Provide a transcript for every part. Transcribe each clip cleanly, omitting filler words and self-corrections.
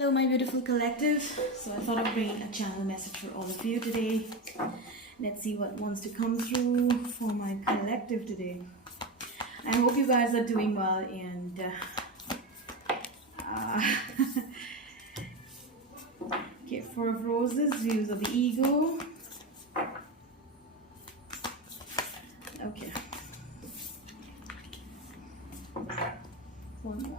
Hello my beautiful collective. So I thought I'd bring a channel message for all of you today. Let's see what wants to come through for my collective today. I hope you guys are doing well and okay, Four of Roses, views of the ego. Okay. One more.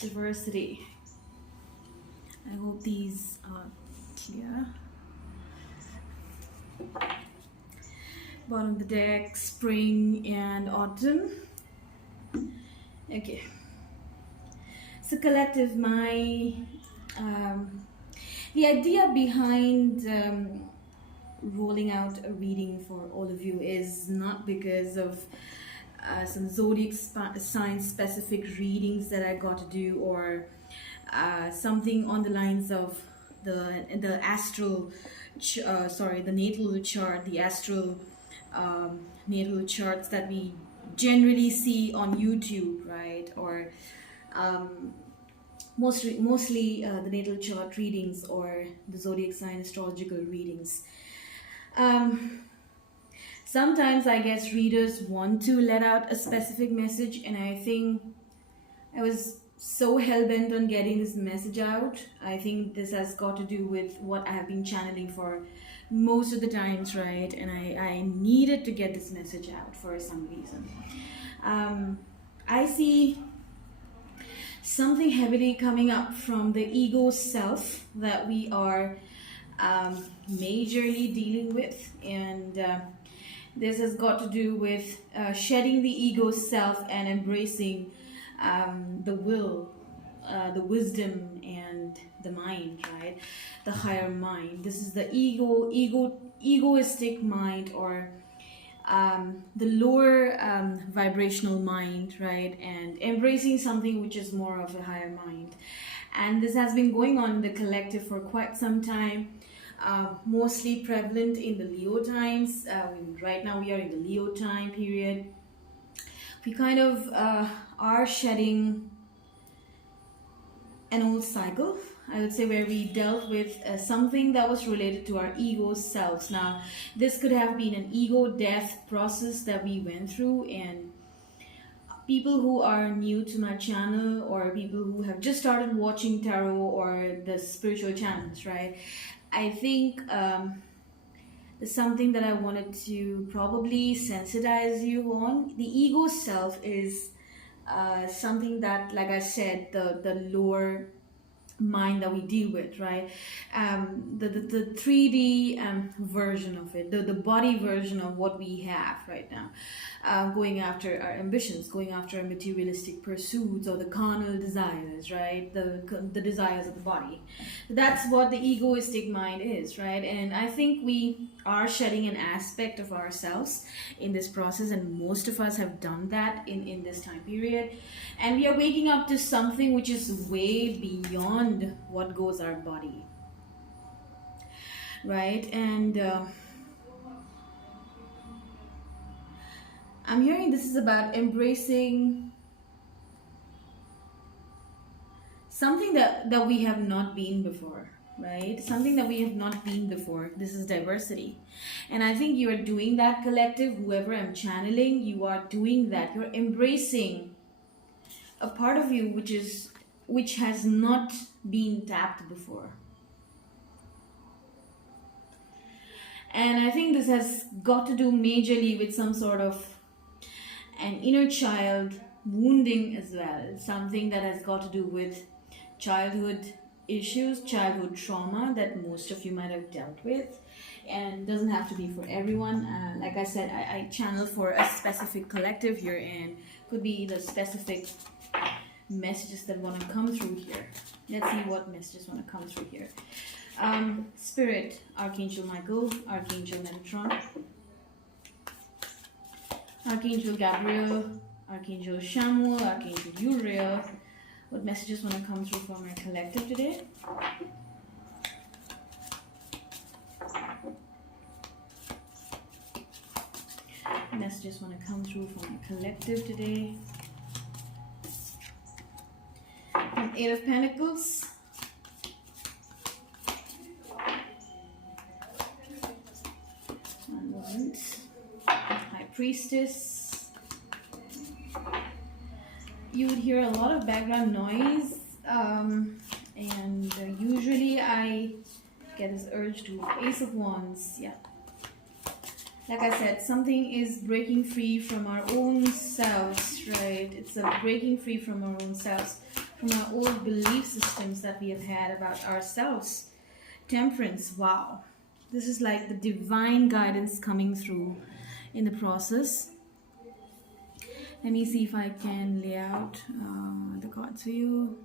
Diversity. I hope these are clear. Bottom of the deck, spring and autumn. Okay. So collective, the idea behind rolling out a reading for all of you is not because of some zodiac sign specific readings that I got to do, or something on the lines of the astral the natal chart, the astral natal charts that we generally see on YouTube, right? Or mostly the natal chart readings or the zodiac sign astrological readings. Sometimes I guess readers want to let out a specific message, and I think I was so hell-bent on getting this message out. I think this has got to do with what I have been channeling for most of the times, right? And I needed to get this message out for some reason. I see something heavily coming up from the ego self that we are majorly dealing with, and this has got to do with shedding the ego self and embracing the will, the wisdom and the mind, right? The higher mind. This is the egoistic mind, or the lower vibrational mind, right? And embracing something which is more of a higher mind. And this has been going on in the collective for quite some time. Mostly prevalent in the Leo times. Right now we are in the Leo time period. We kind of are shedding an old cycle, I would say, where we dealt with something that was related to our ego selves. Now, this could have been an ego death process that we went through, and people who are new to my channel, or people who have just started watching tarot or the spiritual channels, right? I think there's something that I wanted to probably sensitize you on. The ego self is something that, like I said, the lower mind that we deal with, right? The 3D version of it, the body version of what we have right now, going after our ambitions, going after our materialistic pursuits, or the carnal desires, right? The desires of the body. That's what the egoistic mind is, right? And I think we are shedding an aspect of ourselves in this process, and most of us have done that in this time period, and we are waking up to something which is way beyond what goes our body, right? And I'm hearing this is about embracing something that we have not been before, right? Something that we have not been before. This is diversity. And I think you are doing that, collective. Whoever I'm channeling, you are doing that. You're embracing a part of you which has not been tapped before. And I think this has got to do majorly with some sort of an inner child wounding as well. Something that has got to do with childhood issues, childhood trauma that most of you might have dealt with, and doesn't have to be for everyone. Like I said, I channel for a specific collective here, and could be the specific messages that want to come through here. Let's see what messages want to come through here. Spirit, Archangel Michael, Archangel Metatron, Archangel Gabriel, Archangel Shamuel, Archangel Uriel. What messages want to come through for my collective today? messages want to come through from the collective today. Eight of Pentacles. One moment. High Priestess. You would hear a lot of background noise, and usually I get this urge to Ace of Wands. Yeah. Like I said, something is breaking free from our own selves, right? It's a breaking free from our own selves, from our old belief systems that we have had about ourselves. Temperance, wow. This is like the divine guidance coming through in the process. Let me see if I can lay out the cards for you.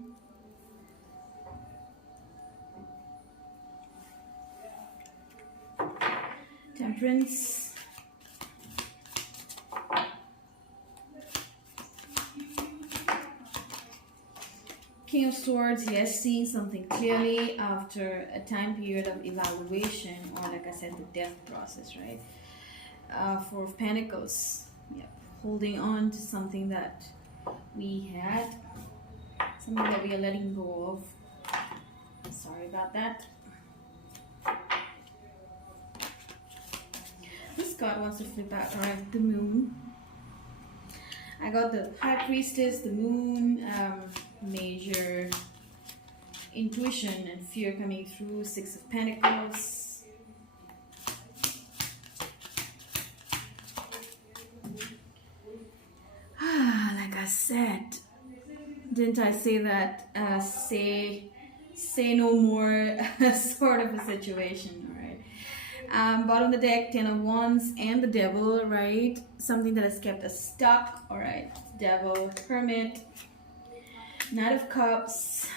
Temperance. King of Swords, yes, seeing something clearly after a time period of evaluation, or like I said, the death process, right? Four of Pentacles, yep, holding on to something that we had, something that we are letting go of. Sorry about that. This card wants to flip out. Alright, the Moon. I got the High Priestess, the Moon, major intuition and fear coming through. Six of Pentacles. Like I said, didn't I say that? Say no more sort of a situation, all right? Bottom of the deck, Ten of Wands and the Devil, right? Something that has kept us stuck, all right? Devil, Hermit, Knight of Cups,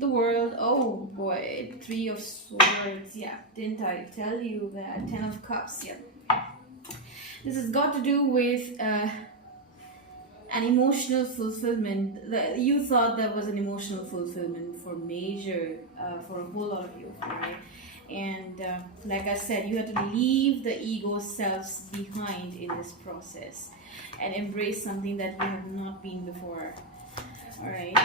the World. Oh boy, Three of Swords. Yeah, didn't I tell you that? Ten of Cups. Yeah, this has got to do with an emotional fulfillment. That you thought that was an emotional fulfillment for for a whole lot of you, right? And like I said, you had to leave the ego selves behind in this process and embrace something that you have not been before. All right.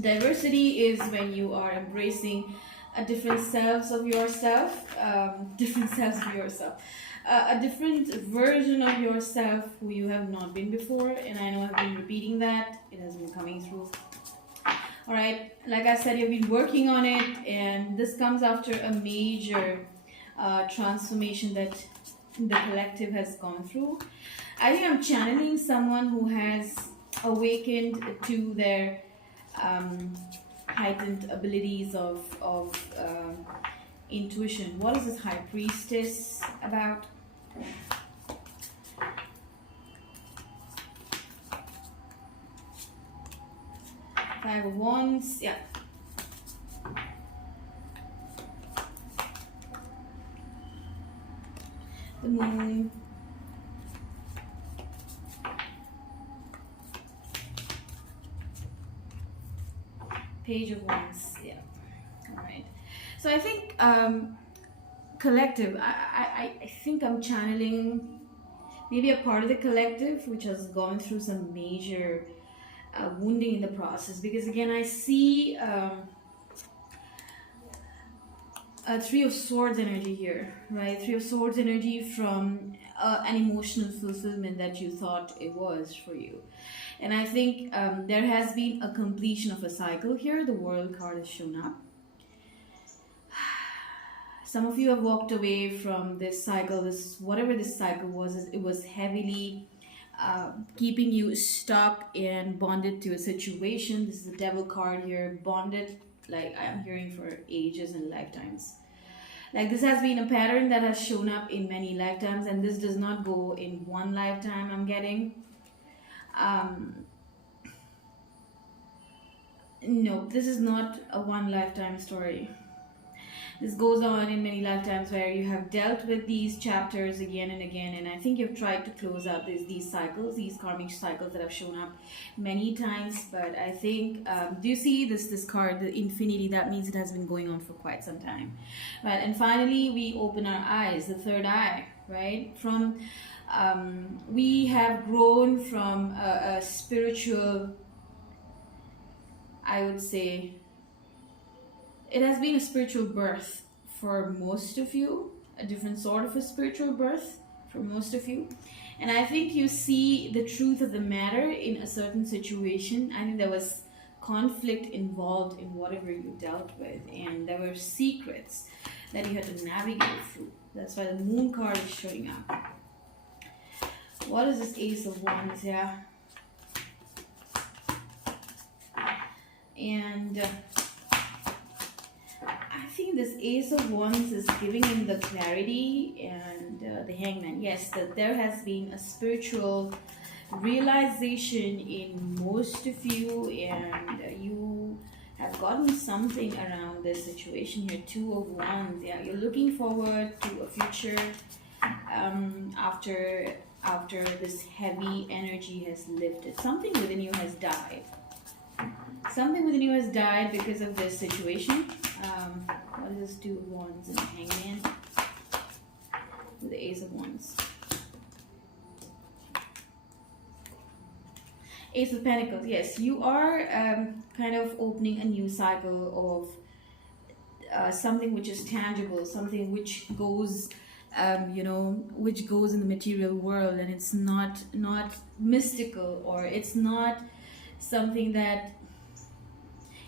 Diversity is when you are embracing a different selves of yourself, a different version of yourself who you have not been before. And I know I've been repeating that. It has been coming through. All right. Like I said, you've been working on it, and this comes after a major transformation that the collective has gone through. I think I'm channeling someone who has awakened to their heightened abilities of intuition. What is this High Priestess about? Five of Wands, yeah. The Moon. Page of Wands, yeah. All right. So I think collective. I think I'm channeling maybe a part of the collective which has gone through some major wounding in the process, because again I see a Three of Swords energy here, right? Three of Swords energy from an emotional fulfillment that you thought it was for you. And I think there has been a completion of a cycle here. The World card has shown up. Some of you have walked away from this cycle, whatever this cycle was, it was heavily keeping you stuck and bonded to a situation. This is the Devil card here, bonded, like I'm hearing, for ages and lifetimes. Like this has been a pattern that has shown up in many lifetimes, and this does not go in one lifetime, I'm getting. No, this is not a one lifetime story. This goes on in many lifetimes where you have dealt with these chapters again and again, and I think you've tried to close out these cycles, these karmic cycles that have shown up many times. But I think, do you see this card, the Infinity? That means it has been going on for quite some time, right? And finally, we open our eyes, the third eye, right? From We have grown from a spiritual, I would say, it has been a spiritual birth for most of you, a different sort of a spiritual birth for most of you. And I think you see the truth of the matter in a certain situation. I think there was conflict involved in whatever you dealt with, and there were secrets that you had to navigate through. That's why the moon card is showing up. What is this Ace of Wands? Yeah. And I think this Ace of Wands is giving him the clarity, and the Hangman. Yes, that there has been a spiritual realization in most of you, and you have gotten something around this situation here. Two of Wands. Yeah, you're looking forward to a future after this heavy energy has lifted. Something within you has died. Something within you has died because of this situation. What is this Two of Wands and the Hangman? With the Ace of Wands. Ace of Pentacles. Yes, you are kind of opening a new cycle of something which is tangible, something which goes, which goes in the material world, and it's not mystical, or it's not something that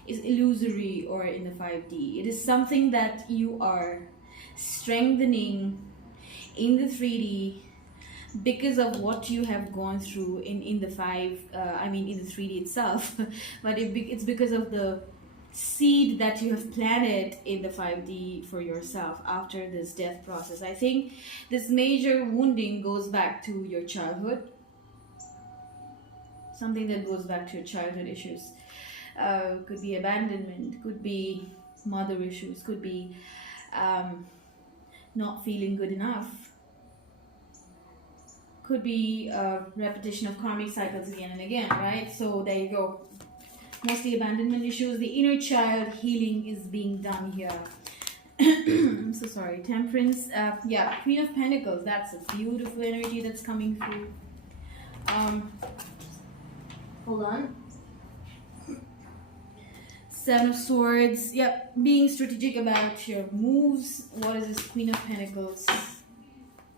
is illusory or in the 5D. It is something that you are strengthening in the 3D because of what you have gone through in the in the 3D itself. But it's because of the seed that you have planted in the 5D for yourself after this death process. I think this major wounding goes back to your childhood. Something that goes back to your childhood issues. Could be abandonment, could be mother issues, could be not feeling good enough, could be repetition of karmic cycles again and again, right? So there you go. Mostly abandonment issues. The inner child healing is being done here. I'm so sorry. Temperance. Yeah, Queen of Pentacles. That's a beautiful energy that's coming through. Hold on. Seven of Swords. Yep, being strategic about your moves. What is this? Queen of Pentacles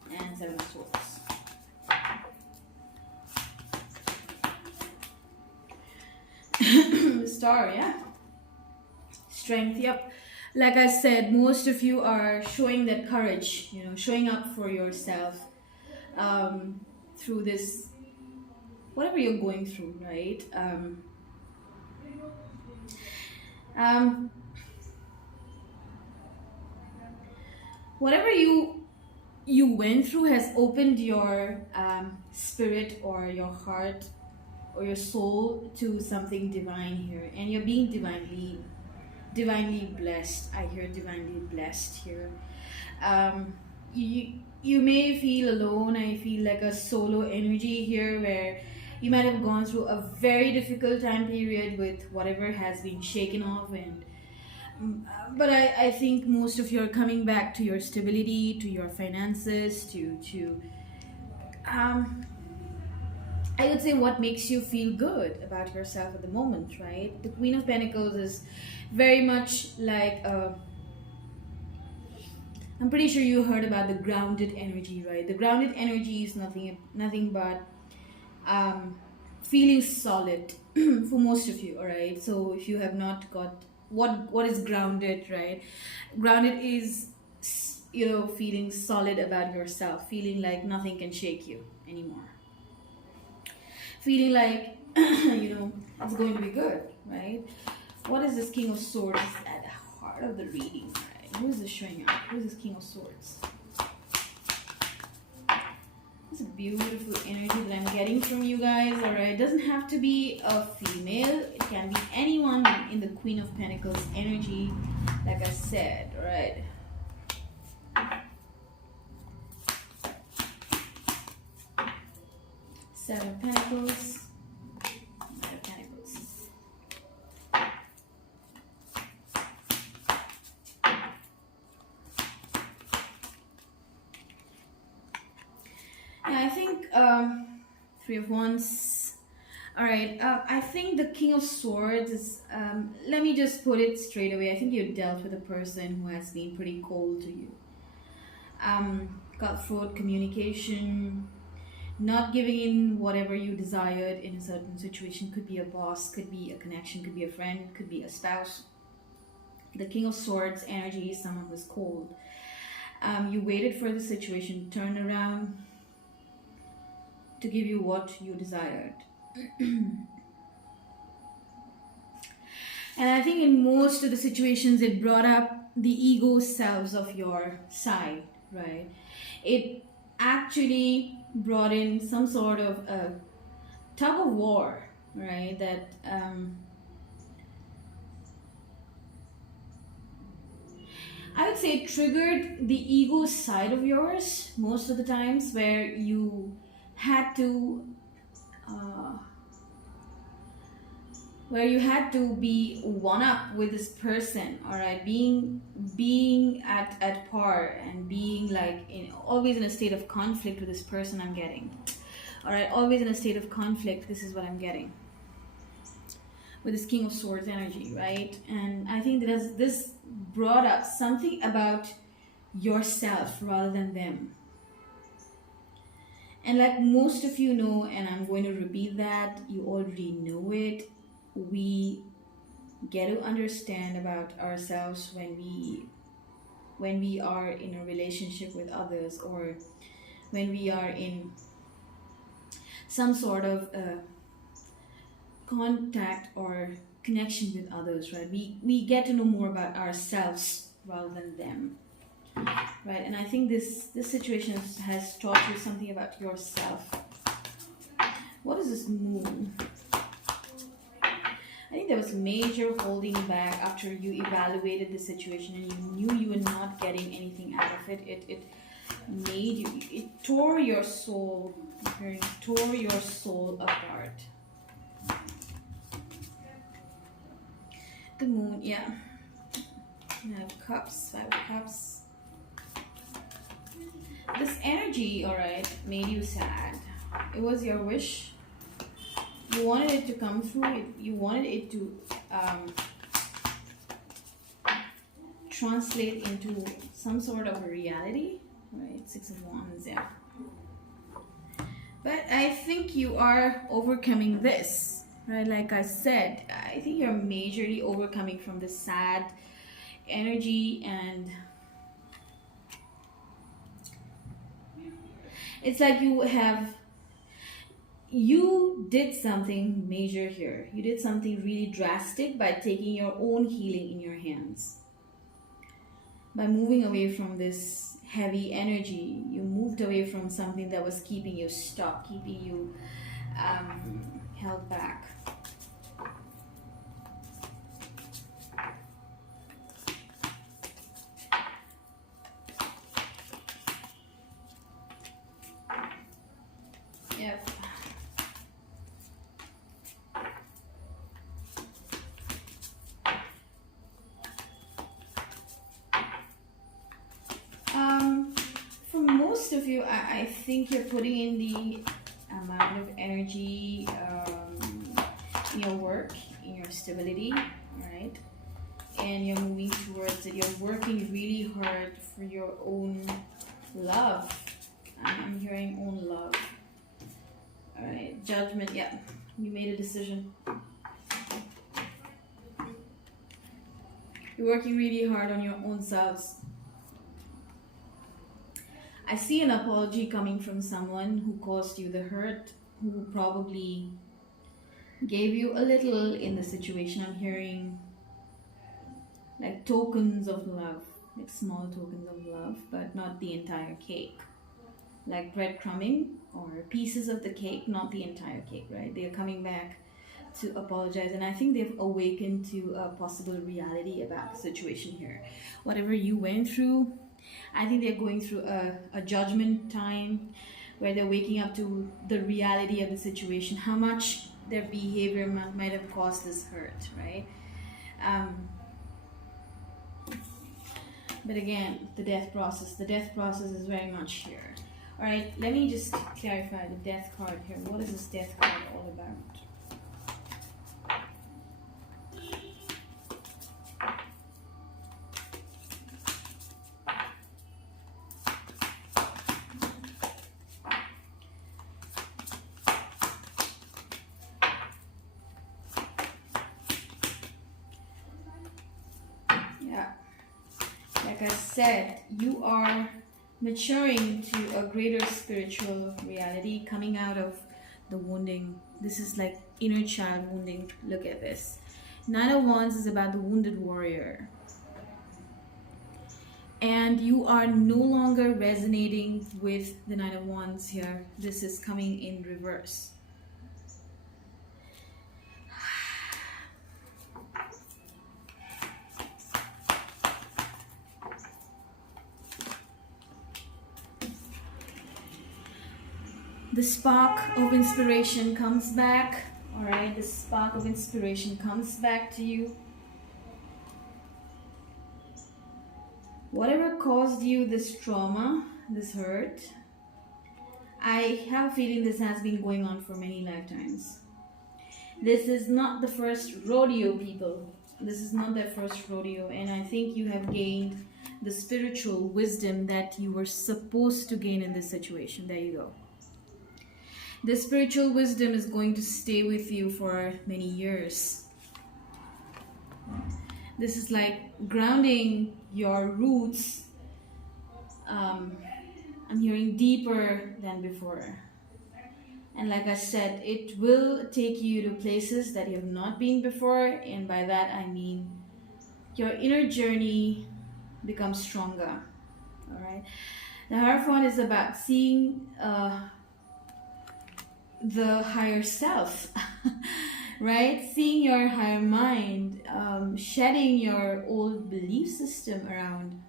and Seven of Swords. The Star, yeah. Strength, yep. Like I said, most of you are showing that courage, showing up for yourself through this, whatever you're going through, right? Whatever you went through has opened your spirit or your heart or your soul to something divine here, and you're being divinely blessed. I hear divinely blessed here. You may feel alone. I feel like a solo energy here, where you might have gone through a very difficult time period with whatever has been shaken off, and but I think most of you are coming back to your stability, to your finances, to I would say what makes you feel good about yourself at the moment, right? The Queen of Pentacles is very much like I'm pretty sure you heard about the grounded energy, right? The grounded energy is nothing but feeling solid for most of you, all right? So if you have not got what is grounded, right? Grounded is feeling solid about yourself, feeling like nothing can shake you anymore, feeling like it's going to be good, right? What is this King of Swords at the heart of the reading, right? Who is this showing up? Who is this King of Swords? It's a beautiful energy that I'm getting from you guys, all right? It doesn't have to be a female. It can be anyone in the Queen of Pentacles energy, like I said, all right? Seven of Pentacles. Nine of Pentacles. Yeah, I Three of Wands. All right, I think the King of Swords is, let me just put it straight away. I think you dealt with a person who has been pretty cold to you. Cutthroat communication, not giving in whatever you desired in a certain situation. Could be a boss, could be a connection, could be a friend, could be a spouse. The King of Swords energy is someone who's cold. You waited for the situation to turn around to give you what you desired. And I think in most of the situations it brought up the ego selves of your side, right? It actually brought in some sort of a tug of war, right? That I would say it triggered the ego side of yours most of the times, where you had to be one up with this person, all right, being at par, and being like always in a state of conflict with this person. I'm getting, all right, always in a state of conflict. This is what I'm getting with this King of Swords energy, right? And I think that this brought up something about yourself rather than them. And like most of you know, and I'm going to repeat that, you already know it, we get to understand about ourselves when we are in a relationship with others, or when we are in some sort of contact or connection with others, right? We get to know more about ourselves rather than them, right? And I think this situation has taught you something about yourself. What is this Moon? I think there was major holding back after you evaluated the situation and you knew you were not getting anything out of it. It made you, it tore your soul, tore your soul apart. The Moon, yeah. Five of Cups, Five of Cups. This energy, alright, made you sad. It was your wish. You wanted it to come through. You wanted it to translate into some sort of a reality, right? Six of Wands, yeah. But I think you are overcoming this, right? Like I said, I think you're majorly overcoming from the sad energy, and it's like you did something major here. You did something really drastic by taking your own healing in your hands. By moving away from this heavy energy, you moved away from something that was keeping you stuck, keeping you held back. Yep. For most of you, I think you're putting in the amount of energy in your work, in your stability, right? And you're moving towards it. You're working really hard for your own love. I'm hearing own love. Alright, Judgment, yeah. You made a decision. You're working really hard on your own selves. I see an apology coming from someone who caused you the hurt, who probably gave you a little in the situation. I'm hearing like tokens of love, like small tokens of love, but not the entire cake. Like breadcrumbing or pieces of the cake, not the entire cake, right? They're coming back to apologize, and I think they've awakened to a possible reality about the situation here. Whatever you went through, I think they're going through a judgment time where they're waking up to the reality of the situation, how much their behavior might have caused this hurt, right? But again, the death process is very much here. All right, let me just clarify the death card here. What is this death card all about? Yeah, like I said, you are maturing to a greater spiritual reality, coming out of the wounding. This is like inner child wounding. Look at this. Nine of Wands is about the wounded warrior. And you are no longer resonating with the Nine of Wands here. This is coming in reverse. The spark of inspiration comes back. All right, the spark of inspiration comes back to you. Whatever caused you this trauma, this hurt, I have a feeling this has been going on for many lifetimes. This is not the first rodeo, people. This is not their first rodeo, and I think you have gained the spiritual wisdom that you were supposed to gain in this situation. There you go. This spiritual wisdom is going to stay with you for many years. This is like grounding your roots. I'm hearing deeper than before. And like I said, it will take you to places that you have not been before. And by that I mean your inner journey becomes stronger. All right. The Hierophant is about seeing the higher self, right? Seeing your higher mind, shedding your old belief system around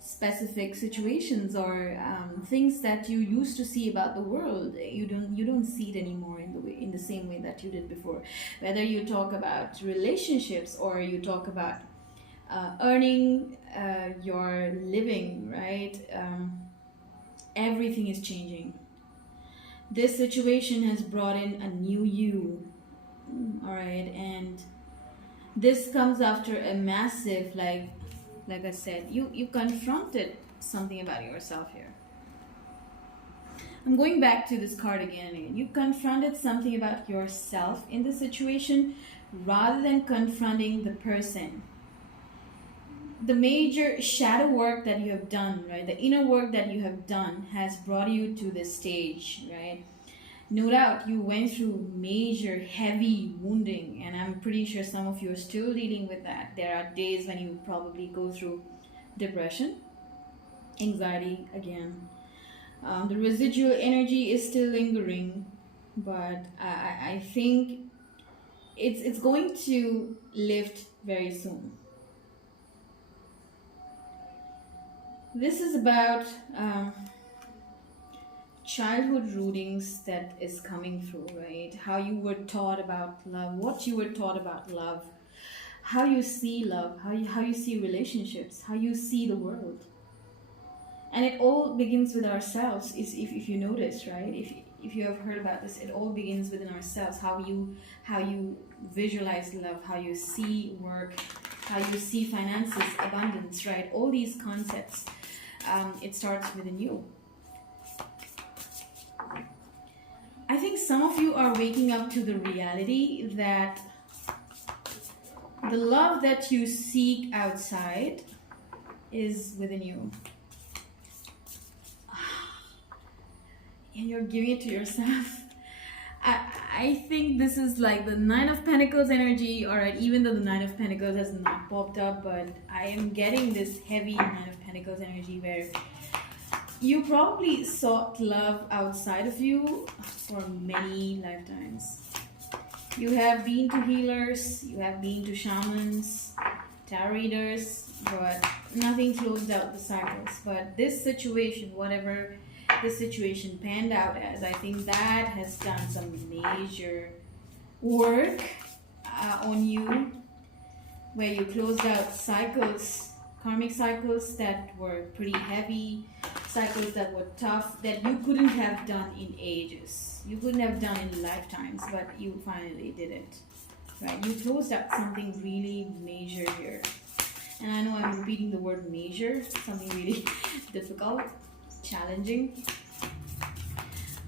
specific situations or things that you used to see about the world. You don't see it anymore in the same way that you did before. Whether you talk about relationships or you talk about earning your living, right? Everything is changing. This situation has brought in a new you, all right? And this comes after a massive, like I said, you confronted something about yourself here. I'm going back to this card again and again. You confronted something about yourself in the situation rather than confronting the person. The major shadow work that you have done, right? The inner work that you have done has brought you to this stage, right? No doubt you went through major heavy wounding, and I'm pretty sure some of you are still dealing with that. There are days when you probably go through depression, anxiety again. The residual energy is still lingering, but I think it's going to lift very soon. This is about childhood rootings that is coming through, right? How you were taught about love, what you were taught about love, how you see love, how you see relationships, how you see the world. And it all begins with ourselves, if you notice, right? If you have heard about this, it all begins within ourselves. How you visualize love, how you see work, how you see finances, abundance, right? All these concepts, it starts within you. I think some of you are waking up to the reality that the love that you seek outside is within you. And you're giving it to yourself. I think this is like the Nine of Pentacles energy. Alright, even though the Nine of Pentacles has not popped up, but I am getting this heavy Nine of Pentacles energy where you probably sought love outside of you for many lifetimes. You have been to healers, you have been to shamans, tarot readers, but nothing closed out the cycles. But this situation, whatever this situation panned out as, I think that has done some major work on you, where you closed out cycles, karmic cycles that were pretty heavy, cycles that were tough, that you couldn't have done in ages. You couldn't have done in lifetimes, but you finally did it. Right? You closed up something really major here. And I know I'm repeating the word major, something really difficult, challenging.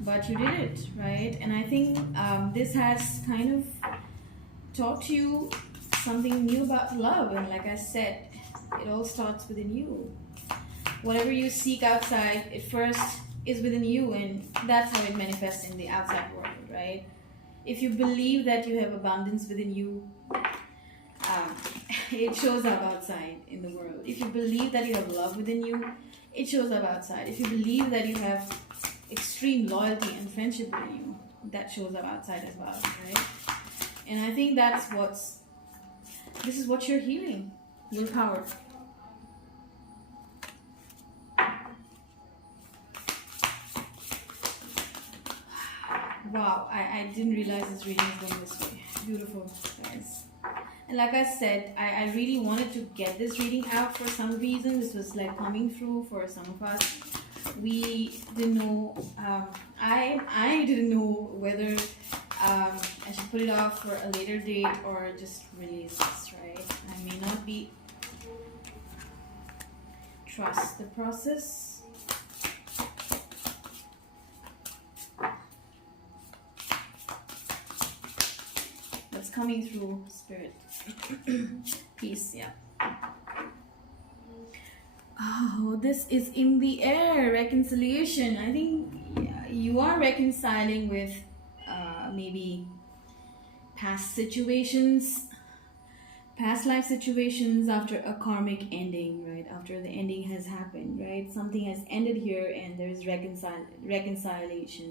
But you did it, right? And I think this has kind of taught you something new about love. And like I said, it all starts within you. Whatever you seek outside, it first is within you, and that's how it manifests in the outside world, right? If you believe that you have abundance within you, it shows up outside in the world. If you believe that you have love within you, it shows up outside. If you believe that you have extreme loyalty and friendship within you, that shows up outside as well, right? And I think this is what you're healing. Willpower. Wow, I didn't realize this reading was going this way. Beautiful, guys. And like I said, I really wanted to get this reading out for some reason. This was like coming through for some of us. We didn't know, I didn't know whether I should put it off for a later date or just release this, right? I may not be. Trust the process. That's coming through, Spirit. Peace, yeah. Oh, this is in the air. Reconciliation. I think you are reconciling with maybe past situations, past life situations after a karmic ending, right? After the ending has happened, right? Something has ended here and there's reconciliation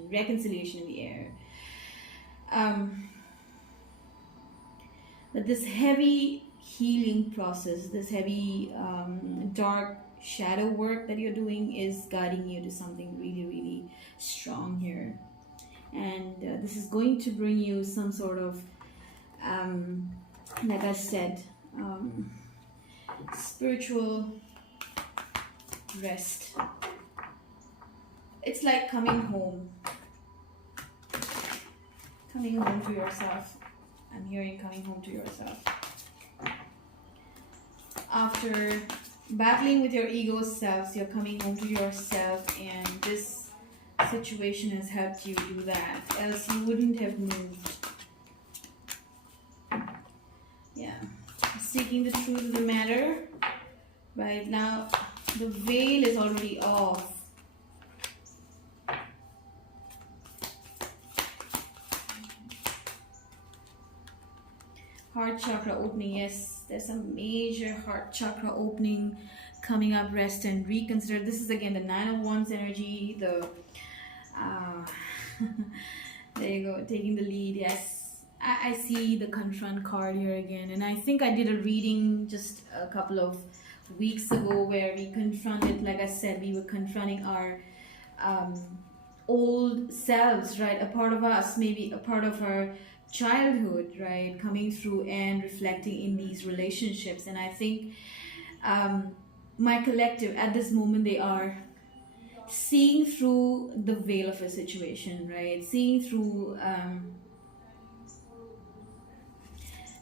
in the air. That this heavy healing process, this heavy dark shadow work that you're doing is guiding you to something really, really strong here. And this is going to bring you some sort of, like I said, spiritual rest. It's like coming home to yourself. I'm hearing coming home to yourself. After battling with your ego selves, you're coming home to yourself, and this situation has helped you do that, else you wouldn't have moved. Yeah. Seeking the truth of the matter. Right now, the veil is already off. Heart chakra opening, yes, there's a major heart chakra opening coming up. Rest and reconsider. This is again the 9 of Wands energy. The there you go, taking the lead. Yes, I see the confront card here again, and I think I did a reading just a couple of weeks ago where we confronted, like I said, we were confronting our old selves, right? A part of us, maybe a part of our childhood, right, coming through and reflecting in these relationships. And I think my collective at this moment, they are seeing through the veil of a situation, right, seeing through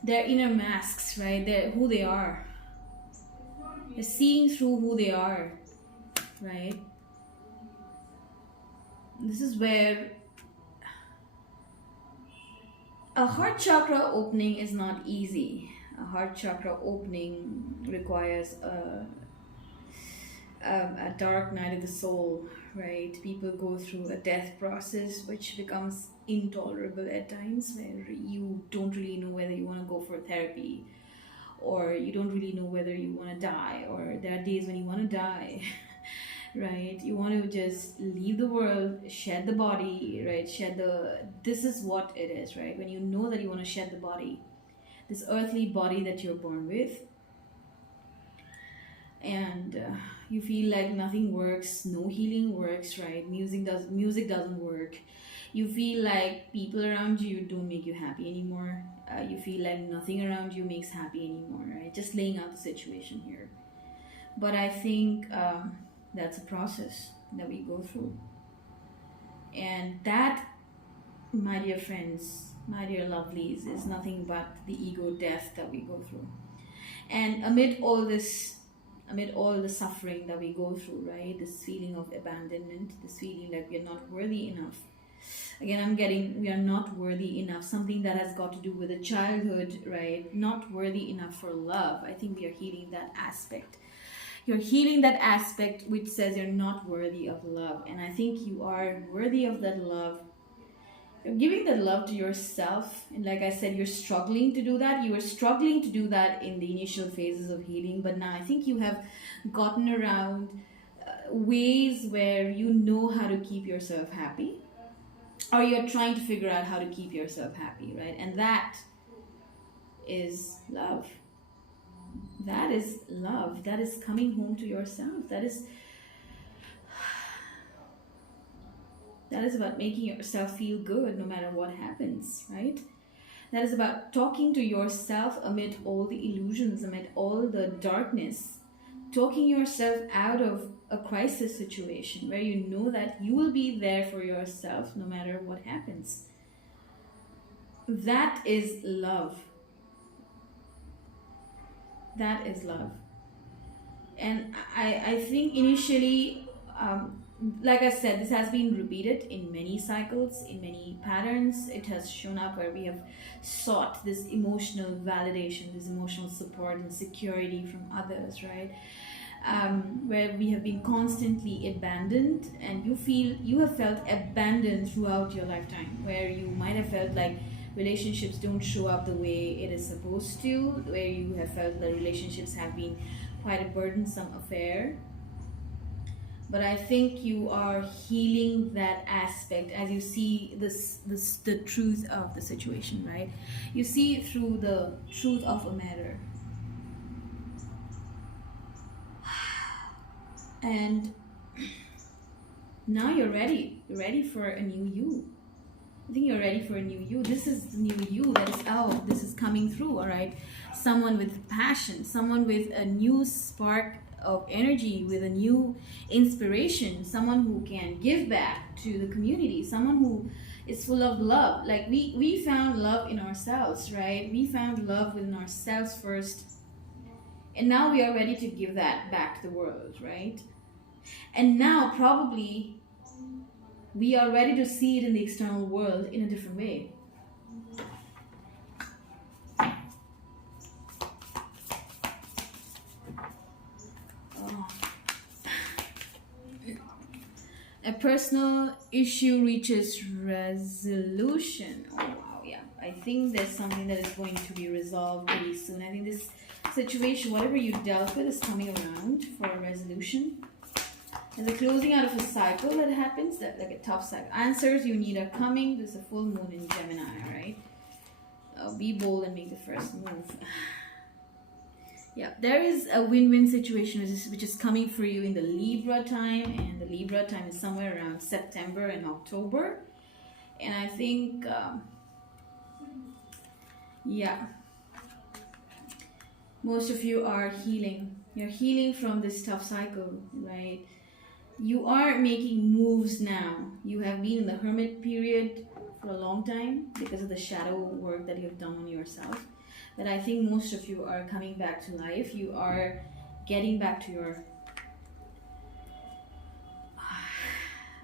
their inner masks, right, who they are. They're seeing through who they are, right? This is where a heart chakra opening is not easy. A heart chakra opening requires a dark night of the soul, right? People go through a death process which becomes intolerable at times, where you don't really know whether you want to go for therapy, or you don't really know whether you want to die, or there are days when you want to die. Right, you want to just leave the world, shed the body, right? This is what it is, right? When you know that you want to shed the body, this earthly body that you're born with, and you feel like nothing works, no healing works, right? Music doesn't work. You feel like people around you don't make you happy anymore. You feel like nothing around you makes happy anymore, right? Just laying out the situation here. But I think that's a process, that we go through. And that, my dear friends, my dear lovelies, is nothing but the ego death that we go through. And amid all this, amid all the suffering that we go through, right, this feeling of abandonment, this feeling that we are not worthy enough. Again, I'm getting, we are not worthy enough, something that has got to do with a childhood, right? Not worthy enough for love. I think we are healing that aspect. You're healing that aspect which says you're not worthy of love. And I think you are worthy of that love. You're giving that love to yourself. And like I said, you're struggling to do that. You were struggling to do that in the initial phases of healing. But now I think you have gotten around ways where you know how to keep yourself happy. Or you're trying to figure out how to keep yourself happy, right? And that is love. That is love. That is coming home to yourself. That is about making yourself feel good no matter what happens, right? That is about talking to yourself amid all the illusions, amid all the darkness. Talking yourself out of a crisis situation where you know that you will be there for yourself no matter what happens. That is love. That is love. And I think initially, like I said, this has been repeated in many cycles, in many patterns. It has shown up where we have sought this emotional validation, this emotional support and security from others, right? Where we have been constantly abandoned, and you have felt abandoned throughout your lifetime, where you might have felt like relationships don't show up the way it is supposed to, where you have felt that relationships have been quite a burdensome affair. But I think you are healing that aspect as you see the truth of the situation, right? You see through the truth of a matter. And now you're ready. You're ready for a new you. I think you're ready for a new you. This is the new you that is out. This is coming through, all right? Someone with passion, someone with a new spark of energy, with a new inspiration, someone who can give back to the community, someone who is full of love. Like we found love in ourselves, right? We found love within ourselves first. And now we are ready to give that back to the world, right? And now probably we are ready to see it in the external world in a different way. Oh. A personal issue reaches resolution. Oh wow, yeah. I think there's something that is going to be resolved pretty soon. I think this situation, whatever you dealt with, is coming around for a resolution. There's a closing out of a cycle that happens, that like a tough cycle. Answers you need are coming. There's a full moon in Gemini, right? Be bold and make the first move. Yeah, there is a win-win situation which is coming for you in the Libra time, and the Libra time is somewhere around September and October. And I think, yeah, most of you are healing. You're healing from this tough cycle, right? You are making moves now. You have been in the hermit period for a long time because of the shadow work that you have done on yourself. But I think most of you are coming back to life. You are getting back to your,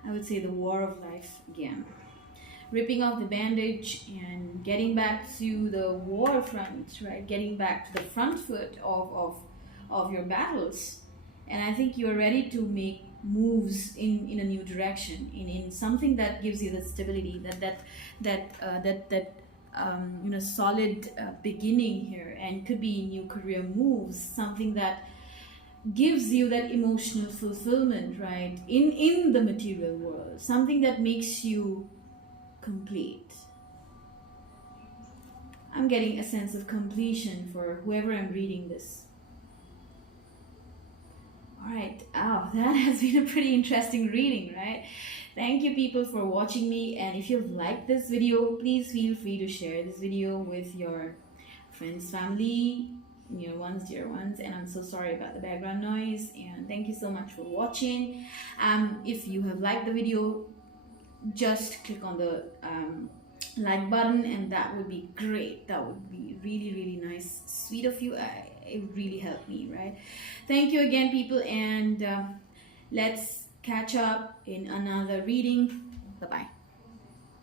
I would say, the war of life again. Ripping off the bandage and getting back to the war front, right? Getting back to the front foot of your battles. And I think you're ready to make moves in a new direction, in something that gives you the stability, that solid beginning here, and could be new career moves, something that gives you that emotional fulfillment, right, in the material world, something that makes you complete. I'm getting a sense of completion for whoever I'm reading this. Alright, that has been a pretty interesting reading, right? Thank you people for watching me, and if you've liked this video, please feel free to share this video with your friends, family, ones, dear ones, and I'm so sorry about the background noise. And thank you so much for watching. If you have liked the video, just click on the like button, and that would be great. That would be really, really nice, sweet of you. It would really help me, right? Thank you again, people, and let's catch up in another reading. Bye bye.